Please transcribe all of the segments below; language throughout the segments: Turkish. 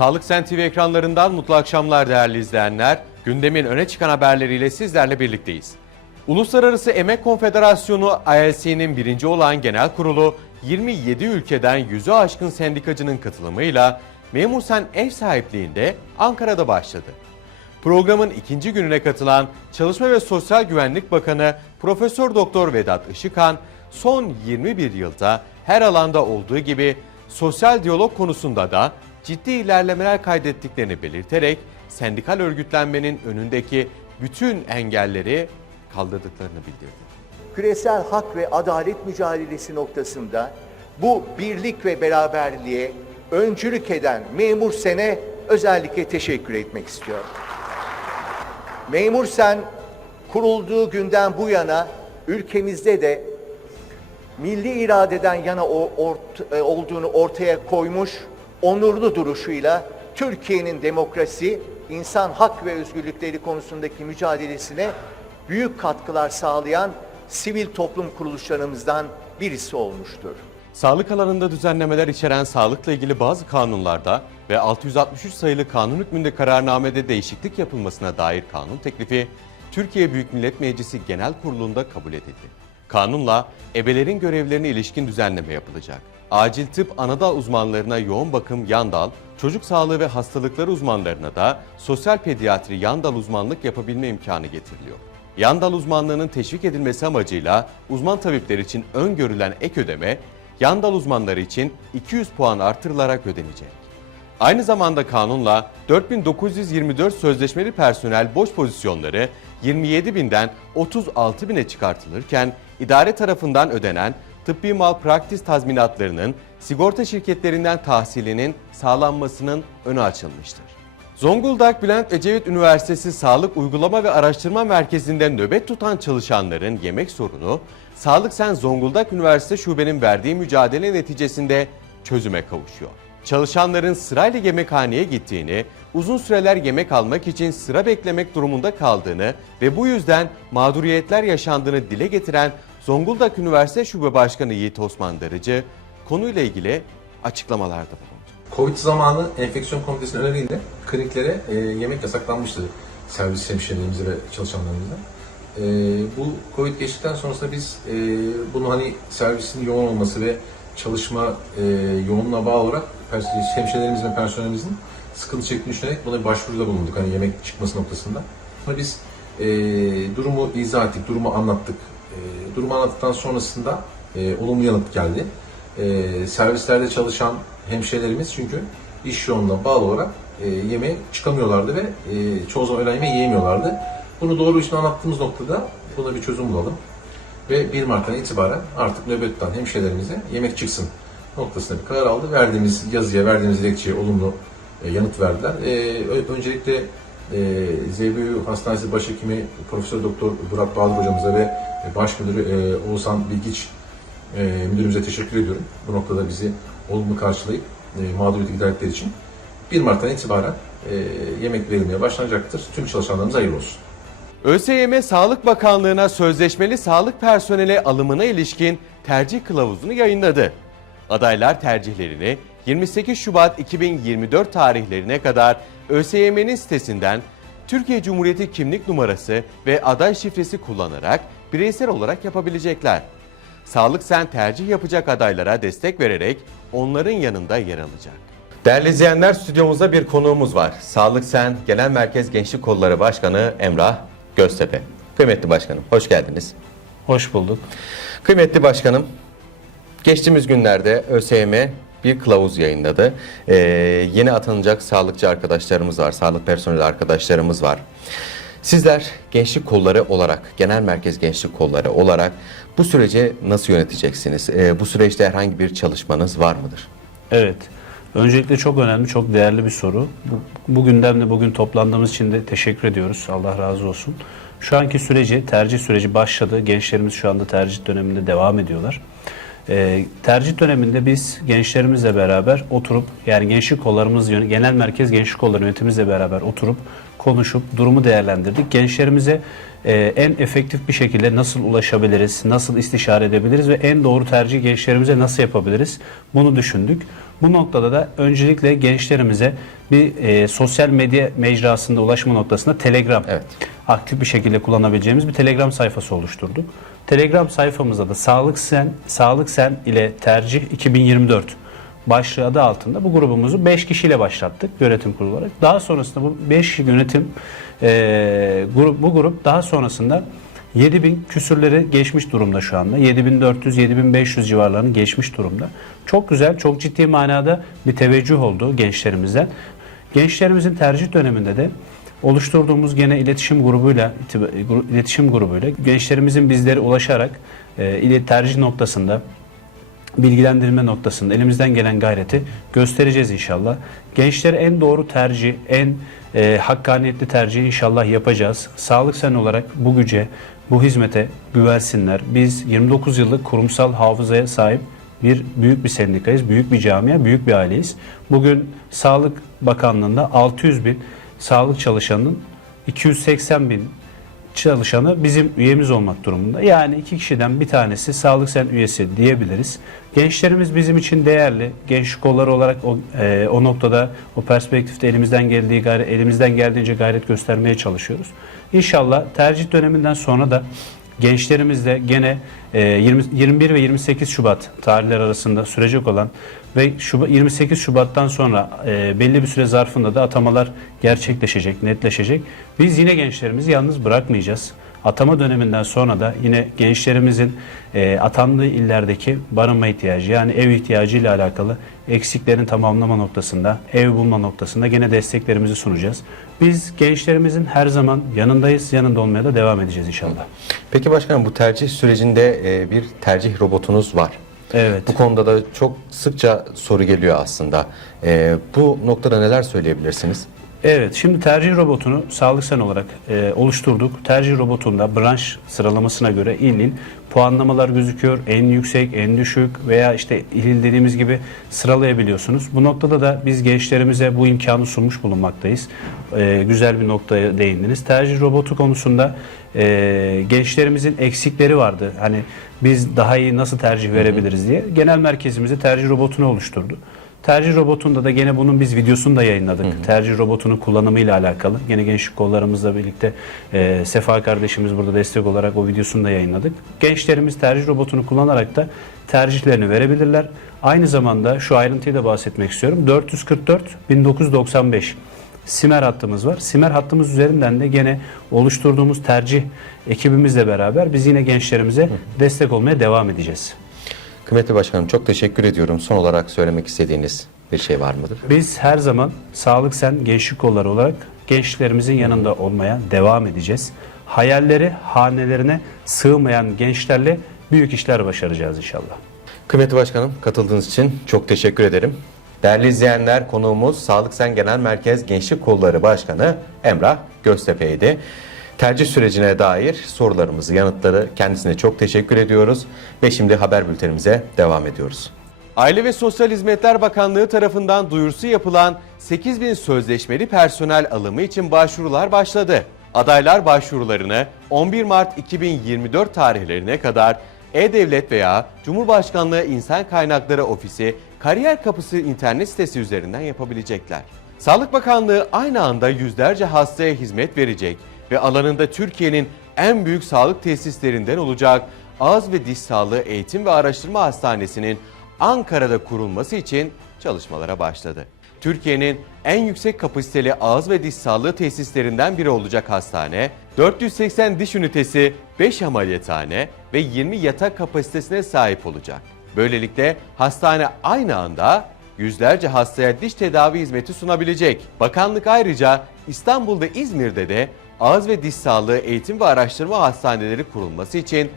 Sağlık Sen TV ekranlarından mutlu akşamlar değerli izleyenler. Gündemin öne çıkan haberleriyle sizlerle birlikteyiz. Uluslararası Emek Konfederasyonu ILC'nin birinci olan genel kurulu 27 ülkeden yüzü aşkın sendikacının katılımıyla Memur Sen ev sahipliğinde Ankara'da başladı. Programın ikinci gününe katılan Çalışma ve Sosyal Güvenlik Bakanı Profesör Doktor Vedat Işıkhan, son 21 yılda her alanda olduğu gibi sosyal diyalog konusunda da ciddi ilerlemeler kaydettiklerini belirterek sendikal örgütlenmenin önündeki bütün engelleri kaldırdıklarını bildirdi. küresel hak ve adalet mücadelesi noktasında bu birlik ve beraberliğe öncülük eden Memur Sen'e özellikle teşekkür etmek istiyorum. Memur Sen kurulduğu günden bu yana ülkemizde de milli iradeden yana e, olduğunu ortaya koymuş onurlu duruşuyla Türkiye'nin demokrasi, insan hak ve özgürlükleri konusundaki mücadelesine büyük katkılar sağlayan sivil toplum kuruluşlarımızdan birisi olmuştur. Sağlık alanında düzenlemeler içeren sağlıkla ilgili bazı kanunlarda ve 663 sayılı kanun hükmünde kararnamede değişiklik yapılmasına dair kanun teklifi Türkiye Büyük Millet Meclisi Genel Kurulu'nda kabul edildi. Kanunla ebelerin görevlerine ilişkin düzenleme yapılacak. Acil tıp anadal uzmanlarına yoğun bakım yan dal, çocuk sağlığı ve hastalıkları uzmanlarına da sosyal pediatri yan dal uzmanlık yapabilme imkanı getiriliyor. Yan dal uzmanlığının teşvik edilmesi amacıyla uzman tabipler için öngörülen ek ödeme, yan dal uzmanları için 200 puan artırılarak ödenecek. Aynı zamanda kanunla 4924 sözleşmeli personel boş pozisyonları 27 binden 36 bine çıkartılırken idare tarafından ödenen tıbbi malpraktis tazminatlarının sigorta şirketlerinden tahsilinin sağlanmasının önü açılmıştır. Zonguldak Bülent Ecevit Üniversitesi Sağlık Uygulama ve Araştırma Merkezi'nde nöbet tutan çalışanların yemek sorunu, Sağlık Sen Zonguldak Üniversite Şube'nin verdiği mücadele neticesinde çözüme kavuşuyor. Çalışanların sırayla yemekhaneye gittiğini, uzun süreler yemek almak için sıra beklemek durumunda kaldığını ve bu yüzden mağduriyetler yaşandığını dile getiren Zonguldak Üniversite Şube Başkanı Yiğit Osman Darıcı konuyla ilgili açıklamalarda bulundu. Covid zamanı enfeksiyon komitesinin öneriyle kliniklere e, yemek yasaklanmıştı servis hemşirelerimize ve çalışanlarımıza. E, bu Covid geçtikten sonrasında biz e, bunu hani servisin yoğun olması ve çalışma e, yoğunluğuna bağlı olarak hemşirelerimizin ve personelimizin sıkıntı çektiğini düşünerek buna bir başvuruda bulunduk hani yemek çıkması noktasında. Sonra biz e, durumu izah ettik, durumu anlattık. E, durumu anlattıktan sonrasında e, olumlu yanıt geldi. E, servislerde çalışan hemşehrilerimiz çünkü iş yoğunluğuna bağlı olarak e, yemeğe çıkamıyorlardı ve e, çoğu zaman öğlen yemeği yiyemiyorlardı. Bunu doğru için anlattığımız noktada buna bir çözüm bulalım. Ve 1 Mart'tan itibaren artık nöbet tutan hemşehrilerimize yemek çıksın noktasında bir karar aldı. Verdiğimiz yazıya, verdiğimiz dilekçeye olumlu e, yanıt verdiler. E, ö- öncelikle e, ZBU Hastanesi Başhekimi Profesör Doktor Burak Bahadır hocamıza ve e, Baş Müdürü e, Oğuzhan Bilgiç e, müdürümüze teşekkür ediyorum. Bu noktada bizi olumlu karşılayıp e, mağduriyeti giderekleri için 1 Mart'tan itibaren e, yemek verilmeye başlanacaktır. Tüm çalışanlarımıza hayırlı olsun. ÖSYM Sağlık Bakanlığı'na sözleşmeli sağlık personeli alımına ilişkin tercih kılavuzunu yayınladı. Adaylar tercihlerini 28 Şubat 2024 tarihlerine kadar ÖSYM'nin sitesinden Türkiye Cumhuriyeti kimlik numarası ve aday şifresi kullanarak bireysel olarak yapabilecekler. Sağlık Sen tercih yapacak adaylara destek vererek onların yanında yer alacak. Değerli izleyenler stüdyomuzda bir konuğumuz var. Sağlık Sen Genel Merkez Gençlik Kolları Başkanı Emrah Göztepe. Kıymetli başkanım hoş geldiniz. Hoş bulduk. Kıymetli başkanım geçtiğimiz günlerde ÖSYM bir kılavuz yayınladı. Ee, yeni atanacak sağlıkçı arkadaşlarımız var, sağlık personeli arkadaşlarımız var. Sizler gençlik kolları olarak, genel merkez gençlik kolları olarak bu süreci nasıl yöneteceksiniz? Ee, bu süreçte herhangi bir çalışmanız var mıdır? Evet. Öncelikle çok önemli, çok değerli bir soru. Bu, bu gündemde bugün toplandığımız için de teşekkür ediyoruz. Allah razı olsun. Şu anki süreci, tercih süreci başladı. Gençlerimiz şu anda tercih döneminde devam ediyorlar. Ee, tercih döneminde biz gençlerimizle beraber oturup, yani gençlik kollarımız, genel merkez gençlik kolları yönetimimizle beraber oturup konuşup durumu değerlendirdik. Gençlerimize e, en efektif bir şekilde nasıl ulaşabiliriz, nasıl istişare edebiliriz ve en doğru tercih gençlerimize nasıl yapabiliriz bunu düşündük. Bu noktada da öncelikle gençlerimize bir e, sosyal medya mecrasında ulaşma noktasında Telegram Evet. aktif bir şekilde kullanabileceğimiz bir Telegram sayfası oluşturduk. Telegram sayfamızda da Sağlık Sen, Sağlık Sen ile Tercih 2024 başlığı adı altında bu grubumuzu 5 kişiyle başlattık yönetim kurulu olarak. Daha sonrasında bu 5 yönetim e, grup bu grup daha sonrasında 7000 küsürleri geçmiş durumda şu anda. 7400-7500 civarlarını geçmiş durumda. Çok güzel, çok ciddi manada bir teveccüh oldu gençlerimizden. Gençlerimizin tercih döneminde de oluşturduğumuz gene iletişim grubuyla iletişim grubuyla gençlerimizin bizlere ulaşarak e, tercih noktasında bilgilendirme noktasında elimizden gelen gayreti göstereceğiz inşallah. Gençlere en doğru tercih, en e, hakkaniyetli tercihi inşallah yapacağız. Sağlık Sen olarak bu güce, bu hizmete güvensinler. Biz 29 yıllık kurumsal hafızaya sahip bir büyük bir sendikayız, büyük bir camia, büyük bir aileyiz. Bugün Sağlık Bakanlığı'nda 600 bin sağlık çalışanının 280 bin çalışanı bizim üyemiz olmak durumunda. Yani iki kişiden bir tanesi Sağlık Sen üyesi diyebiliriz. Gençlerimiz bizim için değerli. Gençlik kolları olarak o, e, o noktada, o perspektifte elimizden geldiği gayret, elimizden geldiğince gayret göstermeye çalışıyoruz. İnşallah tercih döneminden sonra da gençlerimizle gene e, 20, 21 ve 28 Şubat tarihler arasında sürecek olan ve Şubat, 28 Şubat'tan sonra e, belli bir süre zarfında da atamalar gerçekleşecek, netleşecek. Biz yine gençlerimizi yalnız bırakmayacağız. Atama döneminden sonra da yine gençlerimizin e, atandığı illerdeki barınma ihtiyacı yani ev ihtiyacı ile alakalı eksiklerin tamamlama noktasında, ev bulma noktasında gene desteklerimizi sunacağız. Biz gençlerimizin her zaman yanındayız, yanında olmaya da devam edeceğiz inşallah. Peki başkanım bu tercih sürecinde e, bir tercih robotunuz var. Evet. Bu konuda da çok sıkça soru geliyor aslında. E, bu noktada neler söyleyebilirsiniz? Evet, şimdi tercih robotunu Sağlık Sen olarak e, oluşturduk. Tercih robotunda branş sıralamasına göre il il puanlamalar gözüküyor. En yüksek, en düşük veya işte il il dediğimiz gibi sıralayabiliyorsunuz. Bu noktada da biz gençlerimize bu imkanı sunmuş bulunmaktayız. E, güzel bir noktaya değindiniz. Tercih robotu konusunda e, gençlerimizin eksikleri vardı. Hani biz daha iyi nasıl tercih verebiliriz diye. Genel merkezimizde tercih robotunu oluşturdu. Tercih robotunda da gene bunun biz videosunu da yayınladık. Tercih robotunun kullanımıyla alakalı. Gene gençlik kollarımızla birlikte e, Sefa kardeşimiz burada destek olarak o videosunu da yayınladık. Gençlerimiz tercih robotunu kullanarak da tercihlerini verebilirler. Aynı zamanda şu ayrıntıyı da bahsetmek istiyorum. 444 1995 Simer hattımız var. Simer hattımız üzerinden de gene oluşturduğumuz tercih ekibimizle beraber biz yine gençlerimize destek olmaya devam edeceğiz. Kıymetli başkanım çok teşekkür ediyorum. Son olarak söylemek istediğiniz bir şey var mıdır? Biz her zaman Sağlık Sen Gençlik Kolları olarak gençlerimizin yanında olmaya devam edeceğiz. Hayalleri hanelerine sığmayan gençlerle büyük işler başaracağız inşallah. Kıymetli başkanım katıldığınız için çok teşekkür ederim. Değerli izleyenler konuğumuz Sağlık Sen Genel Merkez Gençlik Kolları Başkanı Emrah Göztepe'ydi. Tercih sürecine dair sorularımızı, yanıtları kendisine çok teşekkür ediyoruz. Ve şimdi haber bültenimize devam ediyoruz. Aile ve Sosyal Hizmetler Bakanlığı tarafından duyurusu yapılan 8 bin sözleşmeli personel alımı için başvurular başladı. Adaylar başvurularını 11 Mart 2024 tarihlerine kadar E-Devlet veya Cumhurbaşkanlığı İnsan Kaynakları Ofisi Kariyer Kapısı internet sitesi üzerinden yapabilecekler. Sağlık Bakanlığı aynı anda yüzlerce hastaya hizmet verecek ve alanında Türkiye'nin en büyük sağlık tesislerinden olacak Ağız ve Diş Sağlığı Eğitim ve Araştırma Hastanesi'nin Ankara'da kurulması için çalışmalara başladı. Türkiye'nin en yüksek kapasiteli ağız ve diş sağlığı tesislerinden biri olacak hastane, 480 diş ünitesi, 5 ameliyathane ve 20 yatak kapasitesine sahip olacak. Böylelikle hastane aynı anda yüzlerce hastaya diş tedavi hizmeti sunabilecek. Bakanlık ayrıca İstanbul ve İzmir'de de ağız ve diş sağlığı eğitim ve araştırma hastaneleri kurulması için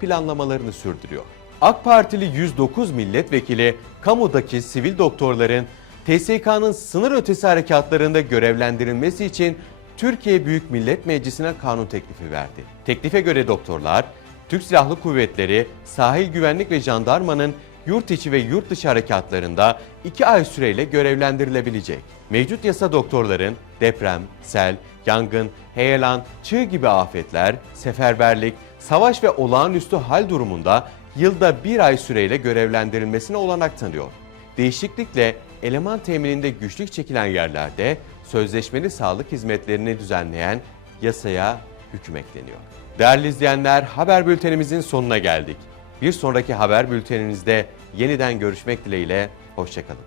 planlamalarını sürdürüyor. AK Partili 109 milletvekili kamudaki sivil doktorların TSK'nın sınır ötesi harekatlarında görevlendirilmesi için Türkiye Büyük Millet Meclisi'ne kanun teklifi verdi. Teklife göre doktorlar, Türk Silahlı Kuvvetleri, Sahil Güvenlik ve Jandarmanın yurt içi ve yurt dışı harekatlarında 2 ay süreyle görevlendirilebilecek. Mevcut yasa doktorların deprem, sel, yangın, heyelan, çığ gibi afetler, seferberlik, savaş ve olağanüstü hal durumunda yılda bir ay süreyle görevlendirilmesine olanak tanıyor. Değişiklikle eleman temininde güçlük çekilen yerlerde sözleşmeli sağlık hizmetlerini düzenleyen yasaya hüküm ekleniyor. Değerli izleyenler, haber bültenimizin sonuna geldik. Bir sonraki haber bültenimizde yeniden görüşmek dileğiyle, hoşçakalın.